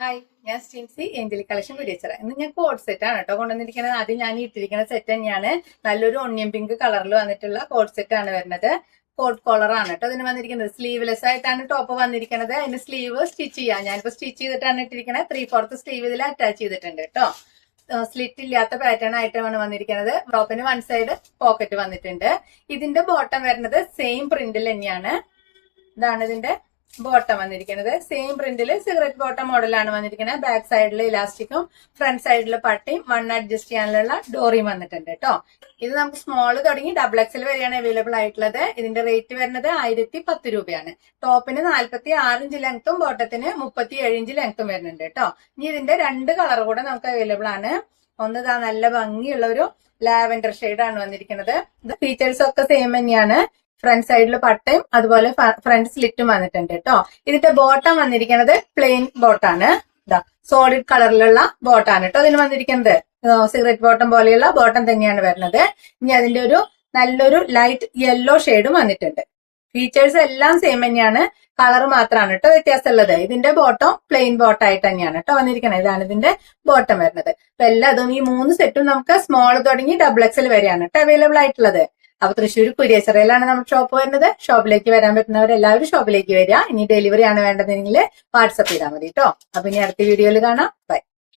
Hi, ഞാൻ സ്റ്റിൻസി Angeli collection video. ഇന്ന് ഞാൻ കോഡ് സെറ്റ് ആണ് കേട്ടോ കൊണ്ടുവന്നിരിക്കുന്നത്. ആദ്യം ഞാൻ ഇട്ടിരിക്കുന്ന സെറ്റ് തന്നെയാണ്. നല്ലൊരു ഓണിയൻ പിങ്ക് കളറിൽ വന്നിട്ടുള്ള കോഡ് സെറ്റ് ആണ് വരുന്നത്. കോഡ് കോളർ ആണ് കേട്ടോ ഇതിന് വന്നിരിക്കുന്നത്. സ്ലീവ്ലെസ് ആയിട്ടാണ് ടോപ്പ് വന്നിരിക്കുന്നത്. അതിന്റെ സ്ലീവ് സ്റ്റിച്ച് ചെയ്യാം. ഞാനിപ്പോ സ്റ്റിച്ച് ചെയ്തിട്ടാണ് ഇട്ടിരിക്കുന്നത്. 3/4 സ്ലീവ് ഇതിൽ അറ്റാച്ച് ചെയ്തിട്ടുണ്ട് കേട്ടോ. സ്ലിറ്റ് ഇല്ലാത്ത പാറ്റേൺ ആയിട്ടാണ് വന്നിരിക്കുന്നത്. ടോപ്പിന് വൺ സൈഡ് പോക്കറ്റ് വന്നിട്ടുണ്ട്. ഇതിന്റെ ബോട്ടം വരുന്നത് സെയിം പ്രിന്റിൽ തന്നെയാണ്. ഇതാണ് ഇതിന്റെ ബോട്ടം വന്നിരിക്കുന്നത്. സെയിം പ്രിന്റിൽ സിഗരറ്റ് ബോട്ടം മോഡലാണ് വന്നിരിക്കുന്നത്. ബാക്ക് സൈഡിൽ ഇലാസ്റ്റിക്കും ഫ്രണ്ട് സൈഡിൽ പട്ടിയും അഡ്ജസ്റ്റ് ചെയ്യാനുള്ള ഡോറിയും വന്നിട്ടുണ്ട് കേട്ടോ. ഇത് നമുക്ക് സ്മോൾ തുടങ്ങി XXL വരെയാണ് അവൈലബിൾ ആയിട്ടുള്ളത്. ഇതിന്റെ റേറ്റ് വരുന്നത് 1010 രൂപയാണ്. ടോപ്പിന് 46 ഇഞ്ച് ലെങ്ത്തും ബോട്ടത്തിന് 37 ഇഞ്ച് ലെങ്ത്തും വരുന്നുണ്ട് കേട്ടോ. ഇനി ഇതിന്റെ രണ്ട് കളർ കൂടെ നമുക്ക് അവൈലബിൾ ആണ്. ഒന്ന് നല്ല ഭംഗിയുള്ള ഒരു ലാവൻഡർ ഷെയ്ഡ് ആണ് വന്നിരിക്കുന്നത്. ഫീച്ചേഴ്സ് ഒക്കെ സെയിം തന്നെയാണ്. ഫ്രണ്ട് സൈഡിൽ പട്ടയും അതുപോലെ ഫ്രണ്ട് സ്ലിറ്റും വന്നിട്ടുണ്ട് കേട്ടോ. ഇതിന്റെ ബോട്ടം വന്നിരിക്കുന്നത് പ്ലെയിൻ ബോട്ടാണ്. ഇതാ സോളിഡ് കളറിലുള്ള ബോട്ടാണ് കേട്ടോ ഇതിന് വന്നിരിക്കുന്നത്. സിഗരറ്റ് ബോട്ടം പോലെയുള്ള ബോട്ടം തന്നെയാണ് വരുന്നത്. ഇനി അതിന്റെ ഒരു നല്ലൊരു ലൈറ്റ് യെല്ലോ ഷെയ്ഡും വന്നിട്ടുണ്ട്. ഫീച്ചേഴ്സ് എല്ലാം സെയിം തന്നെയാണ്. കളർ മാത്രമാണ് കേട്ടോ വ്യത്യാസമുള്ളത്. ഇതിന്റെ ബോട്ടം പ്ലെയിൻ ബോട്ടായിട്ട് തന്നെയാണ് കേട്ടോ വന്നിരിക്കുന്നത്. ഇതാണ് ഇതിന്റെ ബോട്ടം വരുന്നത്. അപ്പൊ എല്ലാതും ഈ 3 സെറ്റും നമുക്ക് സ്മോൾ തുടങ്ങി XXL വരെയാണ് കേട്ടോ അവൈലബിൾ ആയിട്ടുള്ളത്. അപ്പൊ തൃശ്ശൂർ കുരിയച്ചിറയിലാണ് നമ്മുടെ ഷോപ്പ് വരുന്നത്. ഷോപ്പിലേക്ക് വരാൻ പറ്റുന്നവരെല്ലാവരും ഷോപ്പിലേക്ക് വരിക. ഇനി ഡെലിവറി ആണ് വേണ്ടതെങ്കിൽ വാട്സപ്പ് ചെയ്താൽ മതി കേട്ടോ. അപ്പൊ ഇനി അടുത്ത വീഡിയോയിൽ കാണാം. ബൈ.